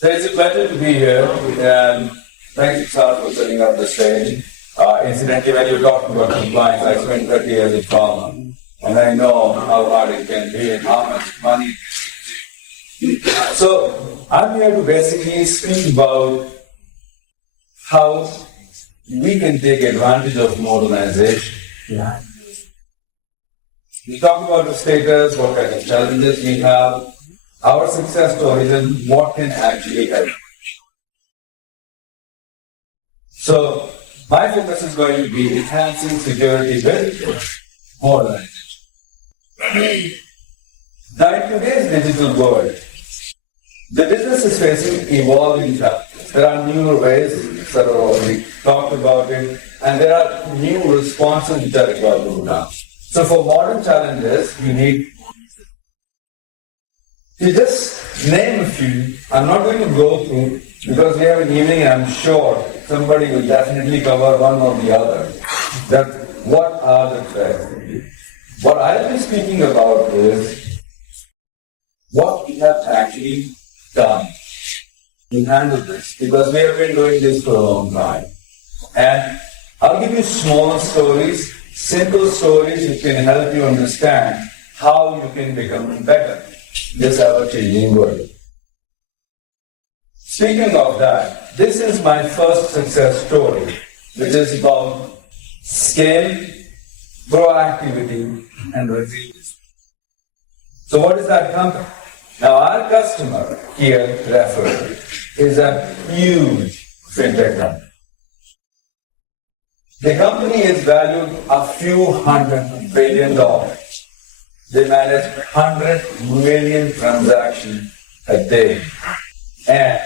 So it's a pleasure to be here, and thanks to Sal for setting up the stage. Incidentally, when you're talking about compliance, I spent 30 years in pharma, and I know how hard it can be and how much money it can. So I'm here to basically speak about how we can take advantage of modernization. Yeah. We talk about the status, what kind of challenges we have, our success stories, and what can actually help. So, my focus is going to be enhancing security with modernization. Now, in today's digital world, the business is facing evolving challenges. There are newer ways, sir already talked about it, and there are new responses which are required to now. So, for modern challenges, you need to just name a few. I'm not going to go through because we have an evening and I'm sure somebody will definitely cover one or the other. That what are the threats? What I'll be speaking about is what we have actually done to handle this, because we have been doing this for a long time. And I'll give you small stories, simple stories which can help you understand how you can become better in this ever-changing world. Speaking of that, this is my first success story, which is about scale, proactivity, and resilience. So what is that company? Now our customer here referred is a huge fintech company. The company is valued a few $100 billion. They manage 100 million transactions a day. And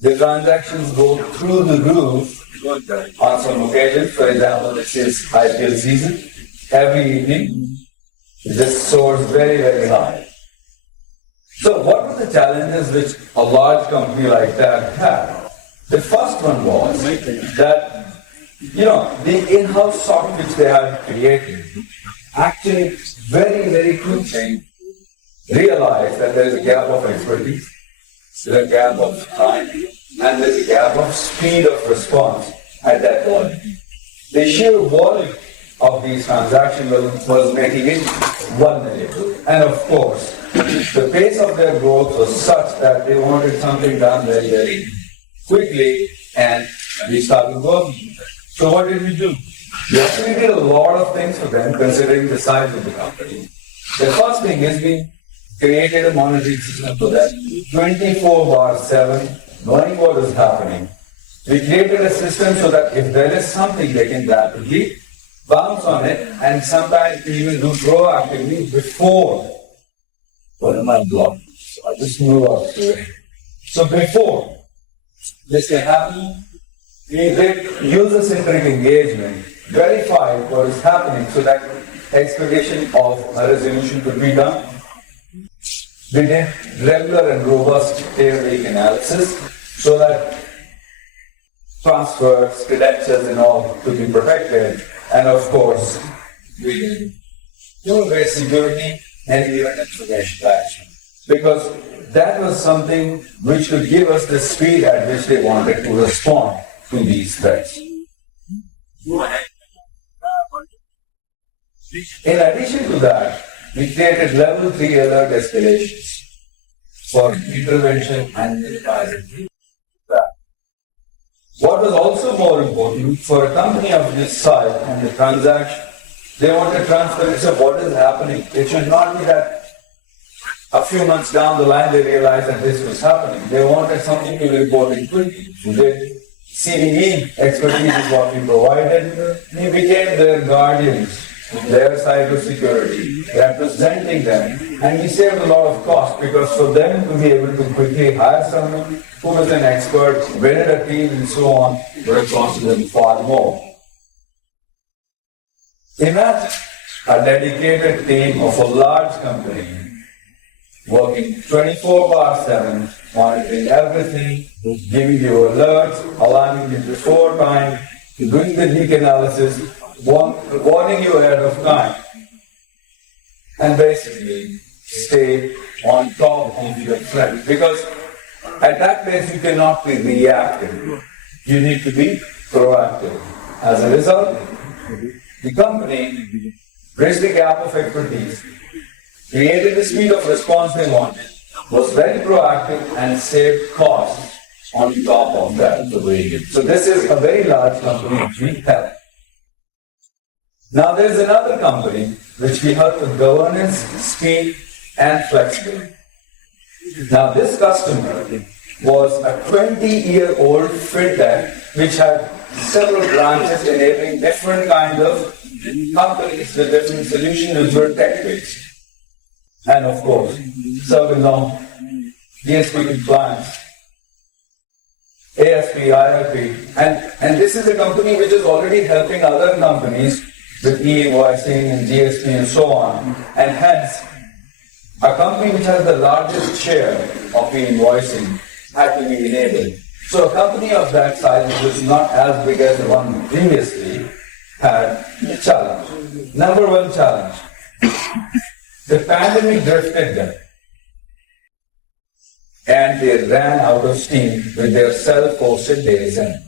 the transactions go through the roof on some occasions. For example, this is IPL season. Every evening, this soars very, very high. So what are the challenges which a large company like that had? The first one was that, the in-house software which they had created actually very, very quickly realized that there is a gap of expertise, there is a gap of time, and there is a gap of speed of response at that point. The sheer volume of these transactions was making it vulnerable. And of course, the pace of their growth was such that they wanted something done very, very quickly, and we started working. So what did we do? We actually did a lot of things for them, considering the size of the company. The first thing is we created a monitoring system for them, 24/7, knowing what is happening. We created a system so that if there is something, they can rapidly bounce on it, and sometimes even do proactively before. What am I blocking? So I just move up to it. So before this can happen, we did user-centric engagement, verify what is happening so that expectation of a resolution could be done. We did regular and robust tail-week analysis so that transfers, credentials and all could be protected. And of course, we did tool-based security and even information management. Because that was something which could give us the speed at which they wanted to respond to these threats. In addition to that, we created level 3 alert escalations for intervention and minimizing that. What was also more important, for a company of this size and the transaction, they wanted transparency of what is happening. It should not be that a few months down the line they realized that this was happening. They wanted something to report in quickly. The CVE expertise is what we provided. We became their guardians, their cybersecurity, representing them, and we saved a lot of cost because for them to be able to quickly hire someone who was an expert, build a team, and so on, would have costed them far more. Imagine a dedicated team of a large company working 24/7, monitoring everything, giving you alerts, alarming you before time, doing the leak analysis, warning you ahead of time, and basically stay on top of your threat. Because At that place, you cannot be reactive. You need to be proactive. As a result, the company bridged the gap of expertise, created the speed of response they wanted, was very proactive, and saved costs on top of that. So this is a very large company which we help. Now there's another company which we help with governance, speed, and flexibility. Now this customer was a 20-year-old fintech which had several branches enabling different kinds of companies with different solutions which were tech-based. And of course, serving on DSP compliance, ASP, IRP, and this is a company which is already helping other companies with e-invoicing and GST and so on, and hence a company which has the largest share of e-invoicing had to be enabled. So a company of that size, which was not as big as the one previously, had a challenge. Number one challenge, the pandemic drifted them, and they ran out of steam with their self-hosted data center.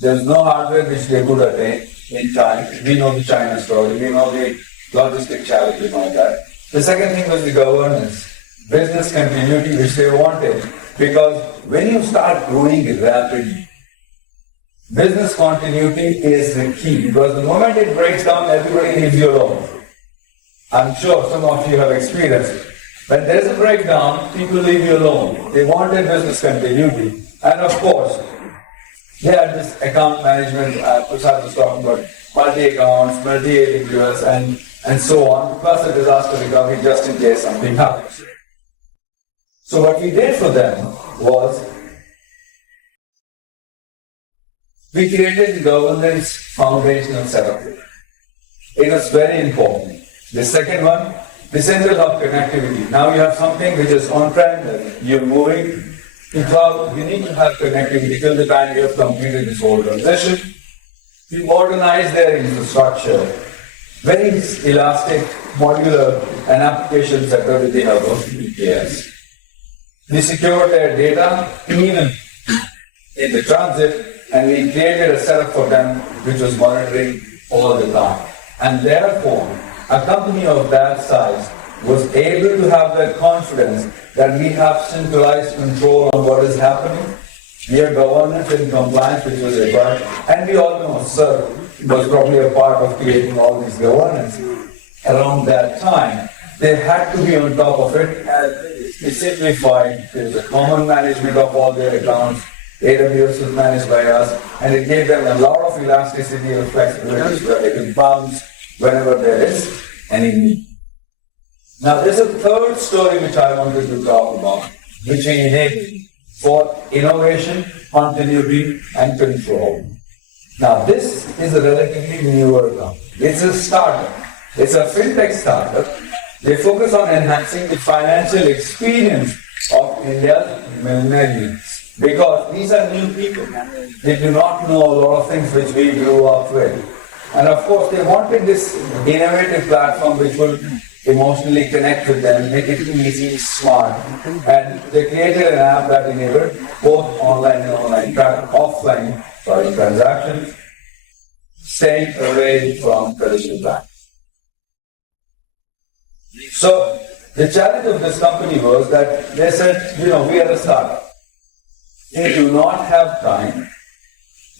There's no hardware which they could attain in time. We know the China story, we know the logistic challenges and all that. The second thing was the governance, business continuity which they wanted, because when you start growing rapidly, business continuity is the key, because the moment it breaks down, everybody leaves you alone. I'm sure some of you have experienced it. When there's a breakdown, people leave you alone. They wanted business continuity. And of course, they had this account management, Prasad was talking about multi-accounts, multi-AWS, and so on, plus a disaster recovery just in case something happens. So what we did for them was, we created the governance foundational setup. It was very important. The second one, the central hub connectivity. Now you have something which is on-prem, you're moving to cloud, you need to have connectivity till the time you have completed this whole transition. We modernize their infrastructure, very elastic, modular, and application sector with the help of EKS. We secure their data even in the transit, and we created a setup for them which was monitoring all the time. And therefore, a company of that size was able to have that confidence that we have centralized control on what is happening. We have governance and compliance which was required, and we all know Sir was probably a part of creating all these governance. Around that time, they had to be on top of it, and we simplified. There's a common management of all their accounts. AWS was managed by us, and it gave them a lot of elasticity and flexibility so that they could bounce whenever there is any need. Now, there's a third story which I wanted to talk about, which we enabled for innovation, continuity, and control. Now, this is a relatively newer company. It's a startup. It's a fintech startup. They focus on enhancing the financial experience of India's millennials, because these are new people. They do not know a lot of things which we grew up with. And of course, they wanted this innovative platform which will emotionally connect with them, make it easy, smart. And they created an app that enabled both online and offline transactions, staying away from traditional banks. So the challenge of this company was that they said, we are a startup. They do not have time,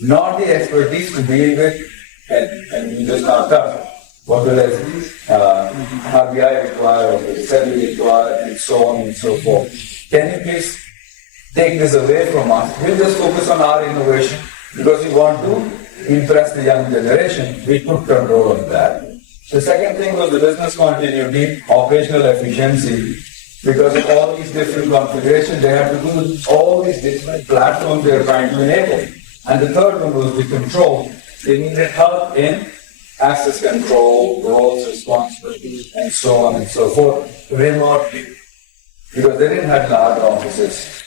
nor the expertise to deal with, and we just not touch. What will RBI require, or the SEBI require, and so on and so forth. Can you please take this away from us? We'll just focus on our innovation, because we want to impress the young generation. We took control of that. The second thing was the business continuity, operational efficiency. Because of all these different configurations, they had to do all these different platforms they were trying to enable. And the third one was the control. They needed help in access control, roles, responsibilities, and so on and so forth, remotely, because they didn't have large offices.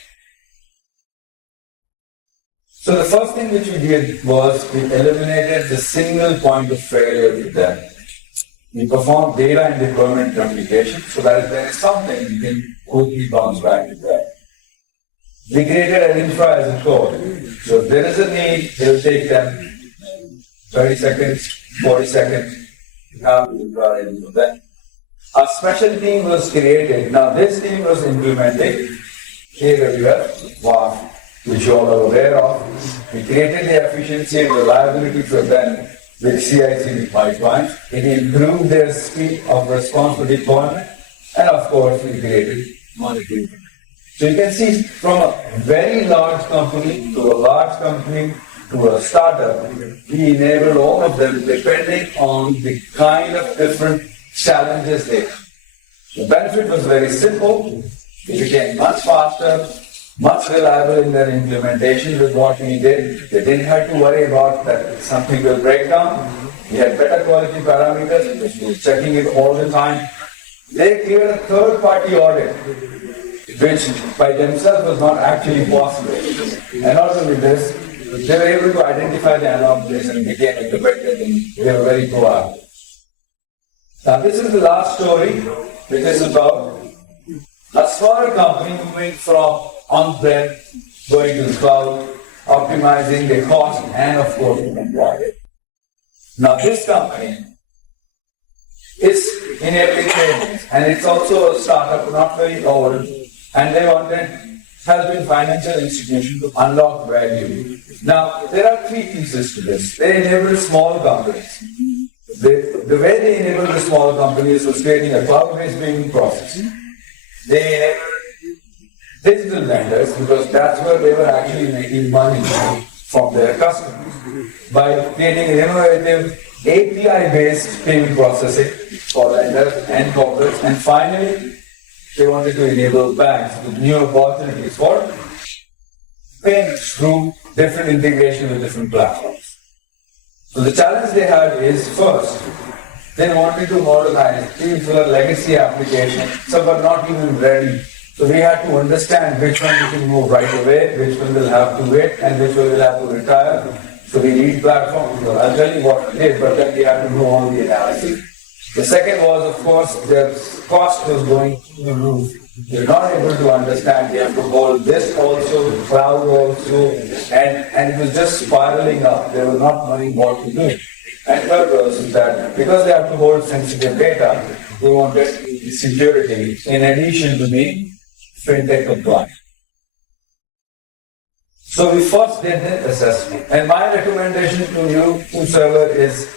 So the first thing which we did was we eliminated the single point of failure with them. We performed data and deployment replication so that if there is something, we can quickly bounce back to that. they created an infra as a code. So if there is a need, it will take them 30 seconds, 40 seconds. Then a special team was created. Now this team was implementing AWS, which you all are aware of. We created the efficiency and reliability for them with CI/CD pipelines. It improved their speed of response to deployment, and of course, we created monitoring. So you can see from a very large company to a large company to a startup, we enabled all of them depending on the kind of different challenges they have. The benefit was very simple. It became much faster, much reliable in their implementation with what we did. They didn't have to worry about that something will break down. We had better quality parameters, which we were checking it all the time. They cleared a third-party audit, which by themselves was not actually possible. And not only this, they were able to identify the anomalies and became independent, and they were very proactive. Now this is the last story, which is about a smaller company moving from on-prem, going to the cloud, optimizing the cost, and of course the employee. Now this company is enabling payments, and it's also a startup, not very old, and they wanted help in financial institutions to unlock value. Now there are three pieces to this. They enable small companies. The way they enable the small companies was creating a cloud-based payment process. They enabled digital lenders because that's where they were actually making money from their customers by creating an innovative API-based payment processing for lenders and corporates. And finally, they wanted to enable banks with new opportunities for payments through different integration with different platforms. So the challenge they had is, first, they wanted to modernize. These were legacy applications, some were not even ready. So we had to understand which one we can move right away, which one will have to wait, and which one will have to retire. So we need platforms. So I'll tell you what we did, but then we had to do all the analysis. The second was, of course, their cost was going through the roof. They're not able to understand. They have to hold this also, cloud also, and it was just spiraling up. They were not knowing what to do. And third was that because they have to hold sensitive data, we wanted security in addition to being fintech compliant. So we first did the assessment. And my recommendation to you, whosoever is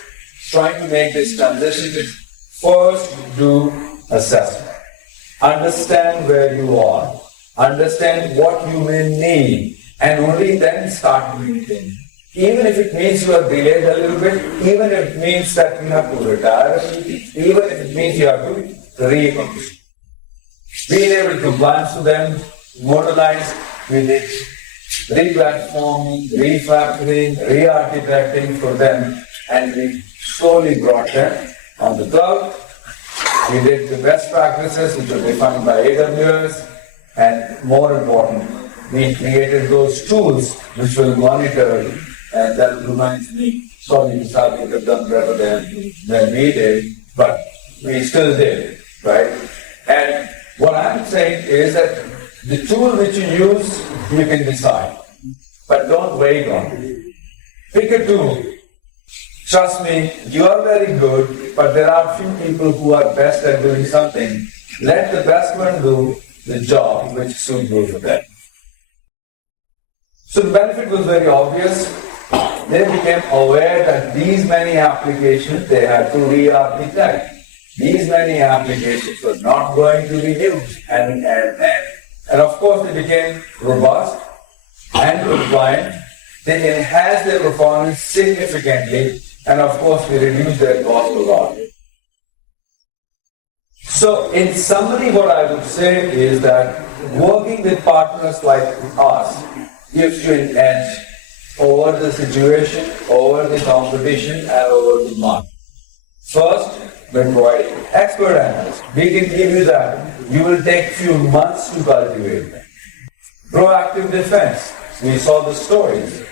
trying to make this transition, is first do assessment. Understand where you are. Understand what you may need. And only then start doing things. Even if it means you are delayed a little bit, even if it means that you have to retire, even if it means you have to re-accomplish. We enabled compliance to them, modernized, we did re-platforming, refactoring, re-architecting for them, and we slowly brought them on the cloud. We did the best practices which were defined by AWS, and more important, we created those tools which will monitor, and that reminds me, sorry, Sal could have done better than we did, but we still did, right? And what I'm saying is that the tool which you use, you can decide, but don't wait on it. Pick a tool. Trust me, you are very good, but there are few people who are best at doing something. Let the best one do the job which is suitable for them. So the benefit was very obvious. They became aware that these many applications they had to re-architect. These many applications were not going to be used. And of course they became robust and compliant. They enhanced their performance significantly, and of course we reduced their cost a lot. So in summary, what I would say is that working with partners like us gives you an edge over the situation, over the competition, and over the market. First, by providing expert analysts. We can give you that. You will take few months to cultivate them. Proactive defense. We saw the stories.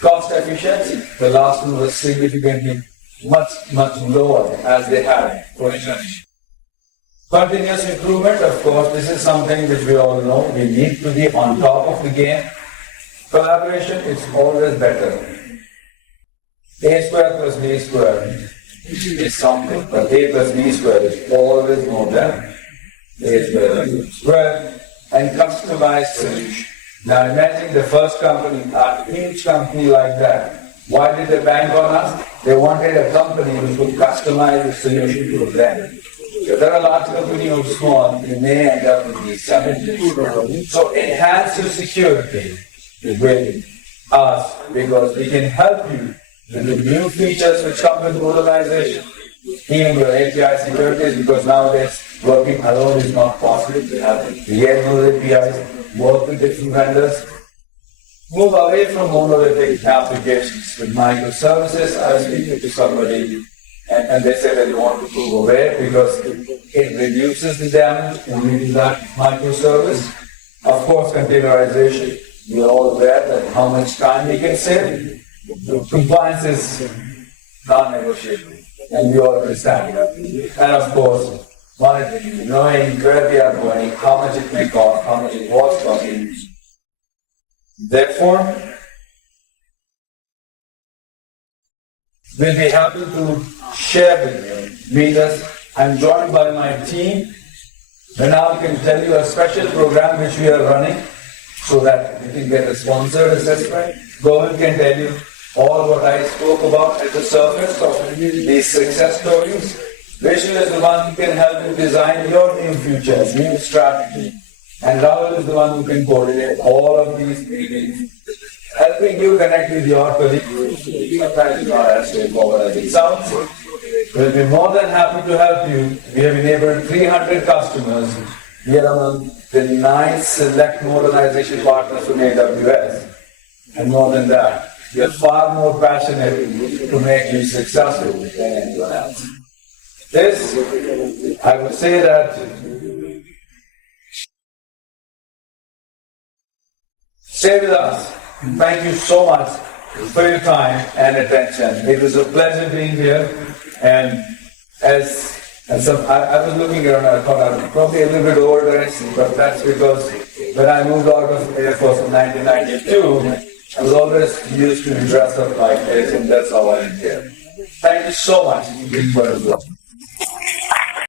Cost efficiency. The last one was significantly much lower as they had originally. Continuous improvement, of course, this is something which we all know. We need to be on top of the game. Collaboration is always better. A square plus B square is something, but A plus B square is always more than A square plus B square. And customized solution. Now imagine the first company, a huge company like that. Why did they bank on us? They wanted a company which would customize the solution to them. If there are large companies or small, you may end up with these challenges. So enhanced security is with us because we can help you with the new features which come with modernization. Even your API securities, because nowadays working alone is not possible. We have to create those APIs, work with different vendors, move away from monolithic applications with microservices. I was speaking to somebody and they said they want to move away because it reduces the damage in using that microservice. Of course, containerization, we are all aware that how much time we can save. The compliance is non-negotiable, and we all understand that. And of course, monitoring, knowing where we are going, how much it may cost, how much it was costing. Therefore, we'll be happy to share with you. Meet us. I'm joined by my team. And now I can tell you a special program which we are running so that you can get a sponsored assessment. Govind can tell you all what I spoke about at the surface of these success stories. Vishnu is the one who can help you design your new futures, new strategy. And Rahul is the one who can coordinate all of these meetings, helping you connect with your colleagues. Sometimes not as straightforward as it sounds. We'll be more than happy to help you. We have enabled 300 customers. We are among the 9 select modernization partners from AWS. And more than that, we are far more passionate to make you successful than anyone else. This, I would say that stay with us. Thank you so much for your time and attention. It was a pleasure being here. And I was looking around, I thought I was probably a little bit overdressed, but that's because when I moved out of Air Force in 1992, I was always used to dress up like this, and that's how I am here. Thank you so much for being with us.